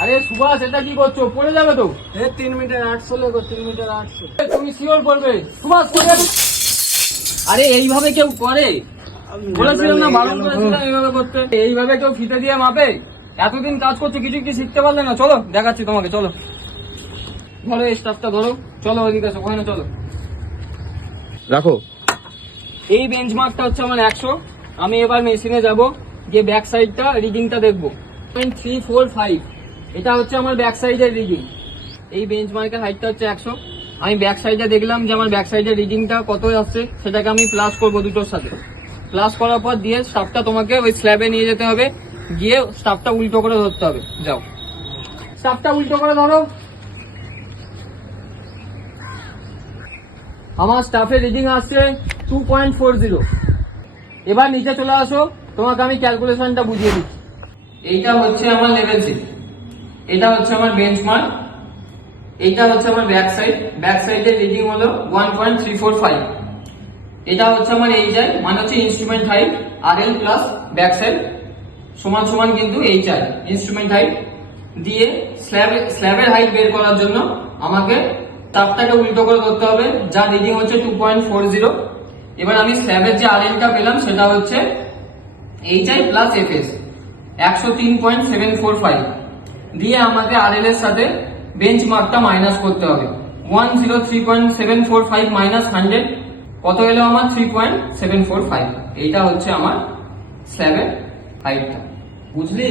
আরে সুভাষ, এটা কি করছো? পড়ে যাবে তো। 3 মিটার 800 লেগো, 3 মিটার 800। তুমি শিওর পড়বে সুভাষ, পড়ে যাবে। আরে এইভাবে কেউ করে? বলেছিলাম না, বারণ করেছিলাম এইভাবে করতে। এইভাবে কেউ ফিতে দিয়ে মাপে? এতদিন কাজ করছে, কিছু কি শিখতে পারলে না? চলো দেখাচ্ছি তোমাকে, চলো ধরো এই স্টাফটা ধরো, চলো ওইদিকে আসো, ওখানে চলো, রাখো। এই বেঞ্চমার্কটা হচ্ছে আমার 100। আমি এবার মেশিনে যাব, গিয়ে ব্যাক সাইডটা রিডিংটা দেখবো। 345, এটা হচ্ছে আমার ব্যাক সাইডের রিডিং। এই বেঞ্চমার্কের হাইটটা হচ্ছে 100। আমি ব্যাক সাইডে দেখলাম যে আমার ব্যাক সাইডের রিডিংটা কত আসছে, সেটাকে আমি প্লাস করবো দুটোর সাথে। প্লাস করার পর দিয়ে স্টাফটা তোমাকে ওই স্ল্যাবে নিয়ে যেতে হবে, গিয়ে স্টাফটা উল্টো করে ধরতে হবে। যাও, স্টাফটা উল্টো করে ধরো। আমার স্টাফের রিডিং আসছে 2.40। এবার নিচে চলে আসো, তোমাকে আমি ক্যালকুলেশনটা বুঝিয়ে দিচ্ছি। এইটা হচ্ছে আমার লেভেল সিট, এটা হচ্ছে আমার বেঞ্চমার্ক, এইটা হচ্ছে আমার ব্যাক সাইড। ব্যাক সাইডের রিডিং হলো 1.345। এটা হচ্ছে আমার এইচআই, মানে হচ্ছে instrument height. RL plus back side সমান সমান কিন্তু এইচআই ইনস্ট্রুমেন্ট হাইট। দিয়ে স্ল্যাবের হাইট বের করার জন্য আমাকে তাপটাকে উল্টো করে ধরতে হবে, যার রিডিং হচ্ছে 2.40। এবার আমি স্ল্যাবের যে আরএলটা পেলাম সেটা হচ্ছে এইচআই প্লাস এফএস 103.745। দিয়ে আমাকে আরএল এর সাথে বেঞ্চমার্কটা মাইনাস করতে হবে। 103.745 মাইনাস 100 কত এলো? আমার 3.745। এইটা হচ্ছে আমার স্ল্যাবের হাইটটা, বুঝলি?